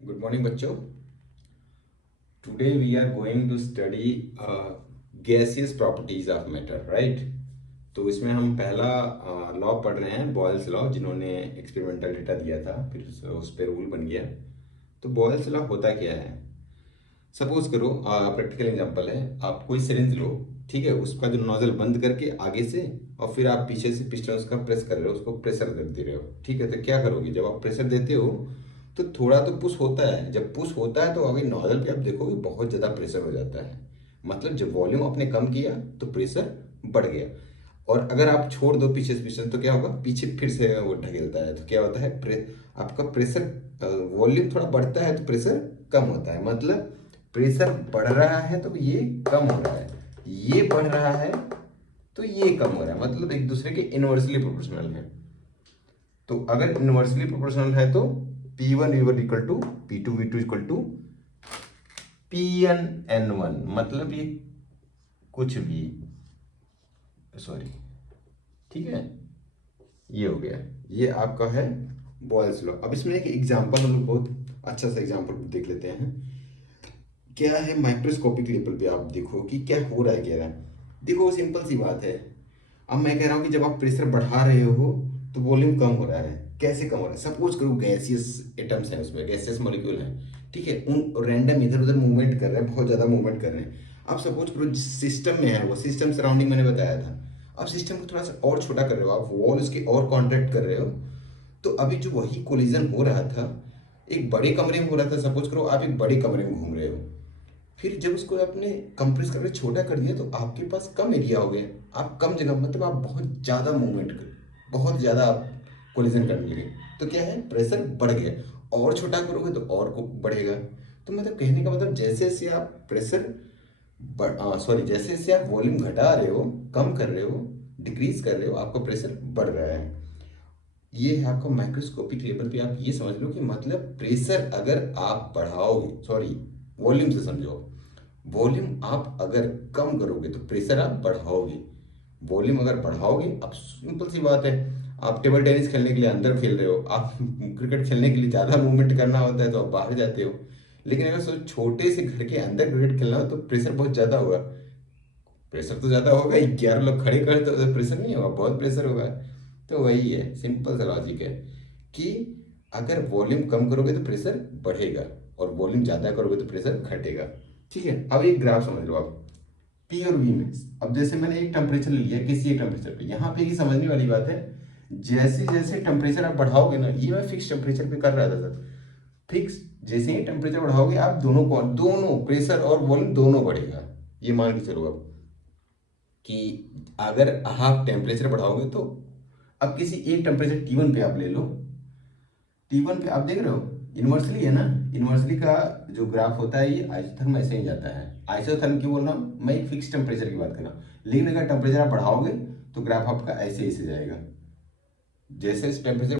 Good morning बच्चों। Today we are going to study gaseous properties of matter, right. तो इसमें हम पहला लॉ पढ़ रहे हैं, बॉयल्स लॉ, जिन्होंने एक्सपेरिमेंटल डेटा दिया था फिर उस पर रूल बन गया। तो बॉयल्स लॉ होता क्या है? सपोज करो, प्रैक्टिकल एग्जांपल है, आप कोई सिरिंज लो, ठीक है, उसका जो नोजल बंद करके आगे से और फिर आप पीछे से पिस्टन उसका प्रेस कर रहे हो, उसको प्रेशर दे रहे हो, ठीक है। तो क्या करोगे, जब आप प्रेशर देते हो तो थोड़ा तो पुश होता है। जब पुश होता है तो अभी नोजल पे आप देखोगे बहुत ज़्यादा प्रेशर हो जाता है। मतलब जब वॉल्यूम आपने कम किया तो प्रेशर बढ़ गया। और अगर आप छोड़ दो पीछे से पिस्टन तो क्या होगा, पीछे फिर से वो ढकेलता है, तो क्या होता है, आपका प्रेशर, वॉल्यूम थोड़ा बढ़ता है तो प्रेशर कम होता है। मतलब प्रेशर बढ़ रहा है तो ये कम हो रहा है, ये बढ़ रहा है तो ये कम हो रहा है। मतलब एक दूसरे के इनवर्सली प्रोपोर्शनल है। तो अगर इनवर्सली प्रोपोर्शनल है तो P1 V1 equal to P2 V2 equal to Pn N1। मतलब ये कुछ भी, सॉरी, ठीक है, ये हो गया। ये आपका है बॉयल्स लॉ। अब इसमें एक एग्जांपल हम लोग बहुत अच्छा सा एग्जांपल देख लेते हैं। क्या है, माइक्रोस्कोपिक लेवल पे आप देखो कि क्या हो रहा है, क्या रहा है। देखो सिंपल सी बात है। अब मैं कह रहा हूँ कि जब आप प्रेशर बढ़ा रहे हो तो वॉल्यूम कम हो रहा है। कैसे कम हो रहा है? सपोज करो गैसियस एटम्स हैं, उसमें गैसियस मॉलिक्यूल हैं, ठीक है, उन रैंडम इधर उधर मूवमेंट कर रहे हैं, बहुत ज़्यादा मूवमेंट कर रहे हैं। अब सपोज करो जिस सिस्टम में है, वो सिस्टम सराउंडिंग मैंने बताया था। अब सिस्टम को थोड़ा सा और छोटा कर रहे हो, आप वॉल उसके और कॉन्ट्रैक्ट कर रहे हो, तो अभी जो वही कोलिजन हो रहा था एक बड़े कमरे में हो रहा था। सपोज करो आप एक बड़े कमरे में घूम रहे हो, फिर जब उसको आपने कंप्रेस करके छोटा कर दिया तो आपके पास कम एरिया हो गया। आप कम जगह, मतलब आप बहुत ज़्यादा मूवमेंट कर, बहुत ज़्यादा आप कोलिजन करने लगे, तो क्या है, प्रेशर बढ़ गया। और छोटा करोगे तो और को बढ़ेगा। तो मतलब कहने का मतलब जैसे जैसे आप प्रेशर सॉरी, जैसे जैसे आप वॉल्यूम घटा रहे हो, कम कर रहे हो, डिक्रीज कर रहे हो, आपका प्रेशर बढ़ रहा है। ये है आपका माइक्रोस्कोपिक लेवल पे। आप ये समझ लो कि मतलब प्रेशर अगर आप बढ़ाओगे, सॉरी, वॉल्यूम से समझो, वॉल्यूम आप अगर कम करोगे तो प्रेशर आप बढ़ाओगे। वॉल्यूम अगर बढ़ाओगे, अब सिंपल सी बात है, आप टेबल टेनिस खेलने के लिए अंदर खेल रहे हो, आप क्रिकेट खेलने के लिए ज़्यादा मूवमेंट करना होता है तो आप बाहर जाते हो। लेकिन अगर छोटे से घर के अंदर क्रिकेट खेलना हो तो प्रेशर बहुत ज़्यादा होगा। प्रेशर तो ज़्यादा होगा ही, 11 लोग खड़े कर तो प्रेशर नहीं होगा, बहुत प्रेशर होगा। तो वही है, सिंपल सा लॉजिक है कि अगर वॉल्यूम कम करोगे तो प्रेशर बढ़ेगा और वॉल्यूम ज़्यादा करोगे तो प्रेशर घटेगा। ठीक है, अब एक ग्राफ समझ लो आप, पी और वी में। अब जैसे मैंने एक टेम्परेचर ले लिया, किसी एक टेम्परेचर पे, यहाँ पे ही समझने वाली बात है, जैसे जैसे टेम्परेचर आप बढ़ाओगे ना, ये मैं फिक्स टेम्परेचर पे कर रहा था सर, फिक्स, जैसे ही टेम्परेचर बढ़ाओगे आप दोनों प्रेशर और वॉल्यूम दोनों बढ़ेगा। ये मान के चलो अब कि अगर आप टेम्परेचर बढ़ाओगे तो, अब किसी एक टेम्परेचर T1 पे आप ले लो, T1 पे आप देख रहे हो इन्वर्सली है ना, इन्वर्सली का जो ग्राफ होता है ये आइसोथर्म ऐसे ही जाता है। आइसोथर्म क्यों बोल रहा हूँ, मैं एक फिक्स टेम्परेचर की बात कर रहा हूँ। लेकिन अगर टेम्परेचर आप बढ़ाओगे तो ग्राफ आपका ऐसे ऐसे जाएगा। जैसे टेम्परेचर